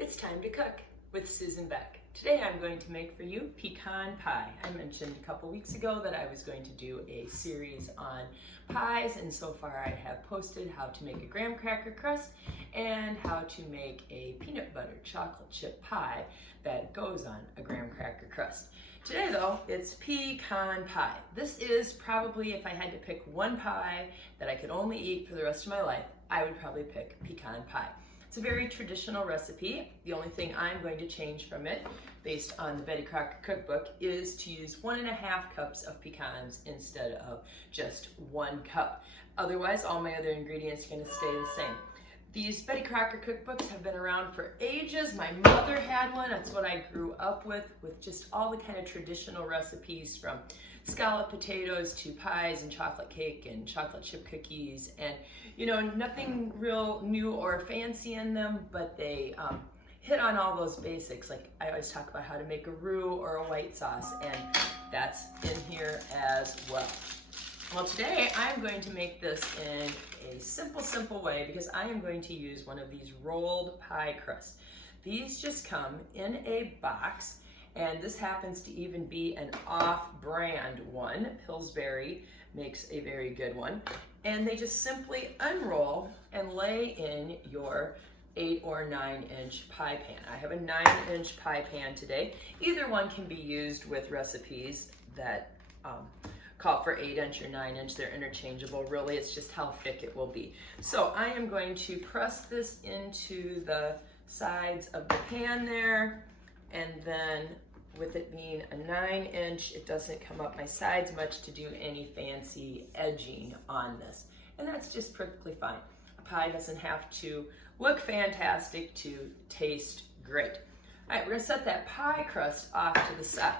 It's time to cook with Susan Beck. Today I'm going to make for you pecan pie. I mentioned a couple weeks ago that I was going to do a series on pies, and so far I have posted how to make a graham cracker crust and how to make a peanut butter chocolate chip pie that goes on a graham cracker crust. Today though, it's pecan pie. This is probably, if I had to pick one pie that I could only eat for the rest of my life, I would probably pick pecan pie. It's a very traditional recipe. The only thing I'm going to change from it, based on the Betty Crocker cookbook, is to use 1.5 cups of pecans instead of just 1 cup. Otherwise, all my other ingredients are going to stay the same. These Betty Crocker cookbooks have been around for ages. My mother had one. That's what I grew up with just all the kind of traditional recipes, from scalloped potatoes to pies and chocolate cake and chocolate chip cookies, and nothing real new or fancy in them, but they hit on all those basics. Like I always talk about how to make a roux or a white sauce, and that's in here as well. Well, today I'm going to make this in a simple way because I am going to use one of these rolled pie crusts. These just come in a box, and this happens to even be an off-brand one. Pillsbury makes a very good one. And they just simply unroll and lay in your 8 or 9 inch pie pan. I have a 9-inch pie pan today. Either one can be used with recipes that call for 8-inch or 9-inch. They're interchangeable. Really, it's just how thick it will be. So I am going to press this into the sides of the pan there, and then with it being a 9-inch, it doesn't come up my sides much to do any fancy edging on this. And that's just perfectly fine. A pie doesn't have to look fantastic to taste great. All right, we're gonna set that pie crust off to the side.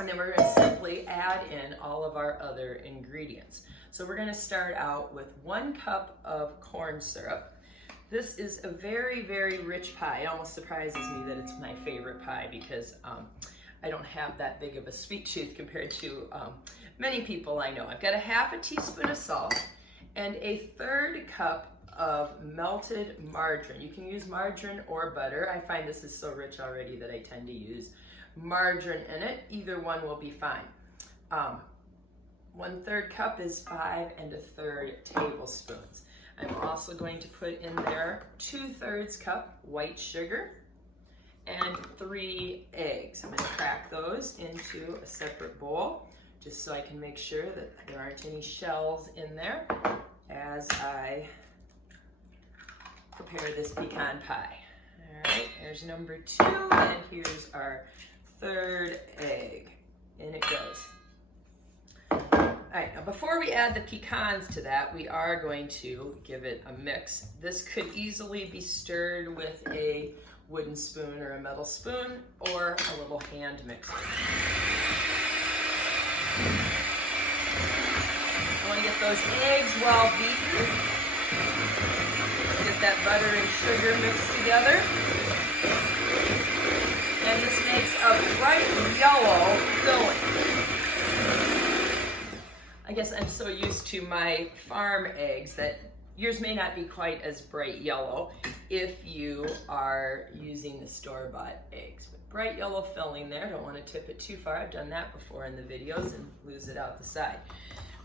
And then we're gonna simply add in all of our other ingredients. So we're gonna start out with 1 cup of corn syrup. This is a very rich pie. It almost surprises me that it's my favorite pie because I don't have that big of a sweet tooth compared to many people I know. I've got a 1/2 teaspoon of salt and a 1/3 cup of melted margarine. You can use margarine or butter. I find this is so rich already that I tend to use margarine in it. Either one will be fine. 1/3 cup is 5 1/3 tablespoons. I'm also going to put in there 2/3 cup white sugar and 3 eggs. I'm going to crack those into a separate bowl just so I can make sure that there aren't any shells in there as I prepare this pecan pie. All right, there's number 2, and here's our 3rd egg. In it goes. All right, now before we add the pecans to that, we are going to give it a mix. This could easily be stirred with a wooden spoon or a metal spoon or a little hand mixer. I want to get those eggs well beaten. Get that butter and sugar mixed together. And this makes a bright yellow filling. I guess I'm so used to my farm eggs that yours may not be quite as bright yellow if you are using the store-bought eggs. But bright yellow filling there, don't want to tip it too far. I've done that before in the videos and lose it out the side.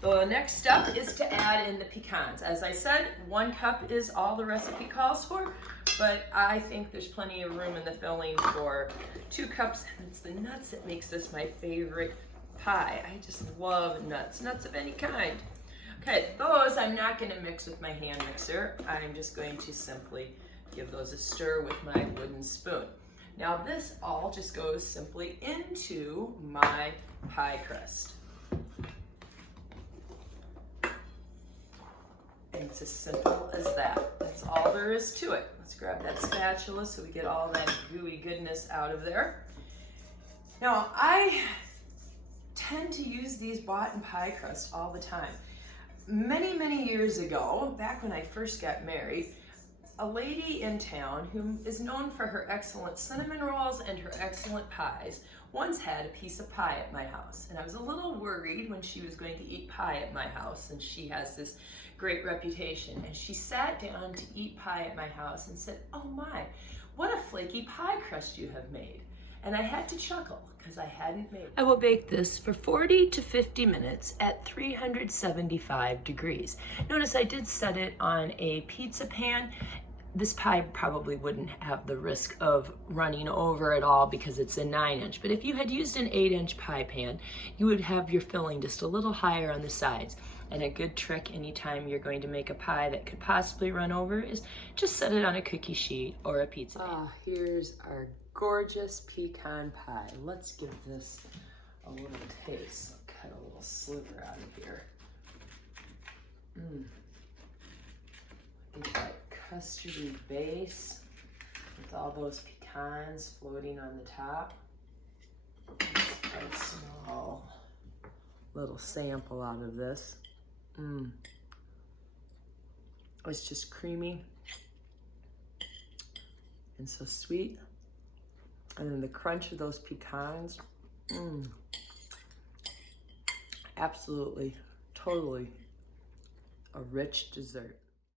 The next step is to add in the pecans. As I said, 1 cup is all the recipe calls for, but I think there's plenty of room in the filling for 2 cups. And it's the nuts that makes this my favorite pie. I just love nuts of any kind. Okay, those I'm not going to mix with my hand mixer. I'm just going to simply give those a stir with my wooden spoon. Now this all just goes simply into my pie crust. And it's as simple as that. That's all there is to it. Let's grab that spatula so we get all that gooey goodness out of there. Now I tend to use these bought-in pie crusts all the time. Many years ago, back when I first got married, a lady in town who is known for her excellent cinnamon rolls and her excellent pies once had a piece of pie at my house. And I was a little worried when she was going to eat pie at my house, and she has this great reputation. And she sat down to eat pie at my house and said, "Oh my, what a flaky pie crust you have made." And I had to chuckle because I hadn't made it. I will bake this for 40 to 50 minutes at 375 degrees. Notice I did set it on a pizza pan. This pie probably wouldn't have the risk of running over at all because it's a 9-inch. But if you had used an 8-inch pie pan, you would have your filling just a little higher on the sides. And a good trick anytime you're going to make a pie that could possibly run over is just set it on a cookie sheet or a pizza pan. Here's our gorgeous pecan pie. Let's give this a little taste. I'll cut a little sliver out of here. Get that custardy base with all those pecans floating on the top. Let's get a small little sample out of this. It's just creamy and so sweet. And then the crunch of those pecans. Absolutely, totally a rich dessert.